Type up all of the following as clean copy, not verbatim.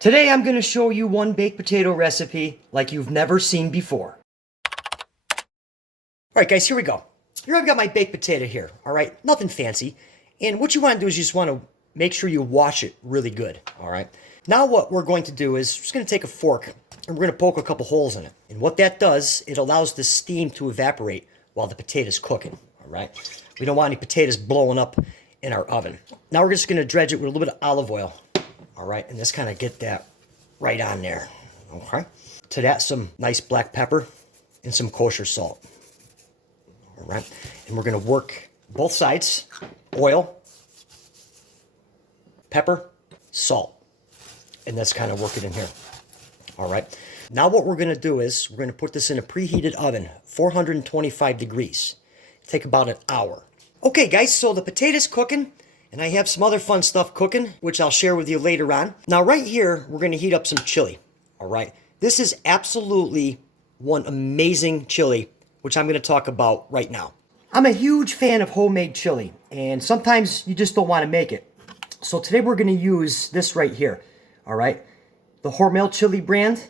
Today I'm going to show you one baked potato recipe like you've never seen before. Alright guys, here we go. Here I've got my baked potato here, alright? Nothing fancy. And what you want to do is you just want to make sure you wash it really good, alright? Now what we're going to do is we're just going to take a fork and we're going to poke a couple holes in it. And what that does, it allows the steam to evaporate while the potato's cooking, alright? We don't want any potatoes blowing up in our oven. Now we're just going to dredge it with a little bit of olive oil. All right, and just kind of get that right on there, okay? To that, some nice black pepper and some kosher salt. All right, and we're going to work both sides, oil, pepper, salt, and let's kind of work it in here. All right, now what we're going to do is we're going to put this in a preheated oven, 425 degrees. Take about an hour. Okay, guys, so the potato's cooking. And I have some other fun stuff cooking, which I'll share with you later on. Now, right here, we're going to heat up some chili. All right. This is absolutely one amazing chili, which I'm going to talk about right now. I'm a huge fan of homemade chili, and sometimes you just don't want to make it. So today we're going to use this right here. All right. The Hormel chili brand,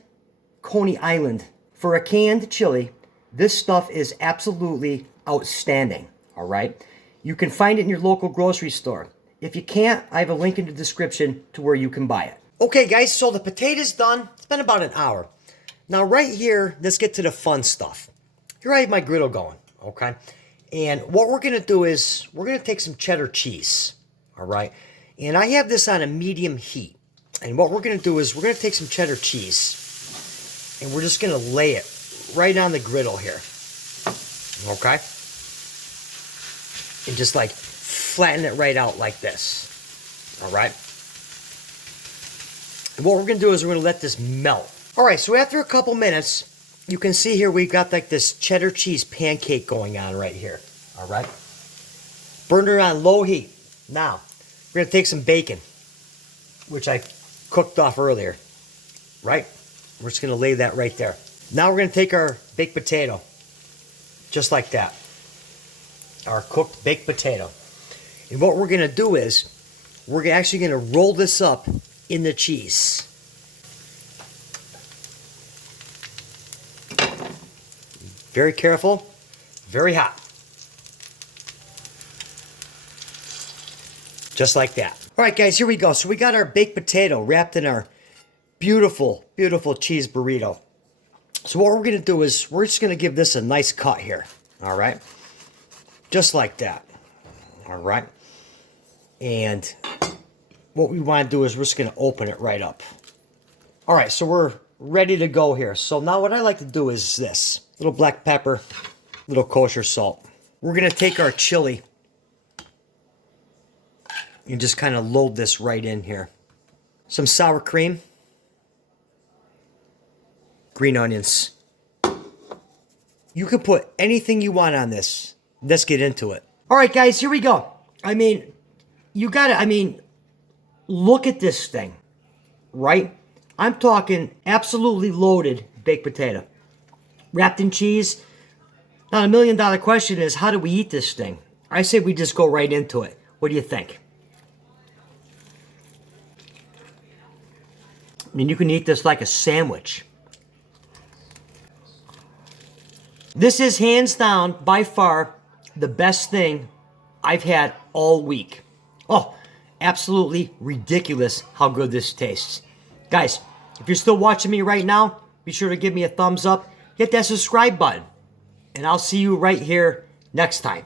Coney Island. For a canned chili, this stuff is absolutely outstanding. All right. You can find it in your local grocery store. If you can't, I have a link in the description to where you can buy it. Okay, guys, so the potato's done. It's been about an hour. Now, right here, let's get to the fun stuff. Here I have my griddle going, okay? And what we're going to do is we're going to take some cheddar cheese, all right? And I have this on a medium heat. And what we're going to do is we're going to take some cheddar cheese, and we're just going to lay it right on the griddle here, okay? And just like flatten it right out like this. All right. And what we're going to do is we're going to let this melt. All right. So after a couple minutes, you can see here we've got like this cheddar cheese pancake going on right here. All right. Burner on low heat. Now, we're going to take some bacon, which I cooked off earlier. Right. We're just going to lay that right there. Now we're going to take our baked potato. Just like that. Our cooked baked potato. And what we're going to do is we're actually going to roll this up in the cheese. Very careful, very hot. Just like that. All right, guys, here we go. So we got our baked potato wrapped in our beautiful, beautiful cheese burrito. So what we're going to do is we're just going to give this a nice cut here. All right. Just like that. All right. And what we want to do is we're just going to open it right up. All right. So we're ready to go here. So now what I like to do is this. Little black pepper, little kosher salt. We're going to take our chili and just kind of load this right in here. Some sour cream. Green onions. You can put anything you want on this. Let's get into it. All right, guys, here we go. I mean, look at this thing, right? I'm talking absolutely loaded baked potato. Wrapped in cheese. Now, the million-dollar question is, how do we eat this thing? I say we just go right into it. What do you think? I mean, you can eat this like a sandwich. This is hands down, by far, the best thing I've had all week. Oh, absolutely ridiculous how good this tastes. Guys, if you're still watching me right now, be sure to give me a thumbs up. Hit that subscribe button. And I'll see you right here next time.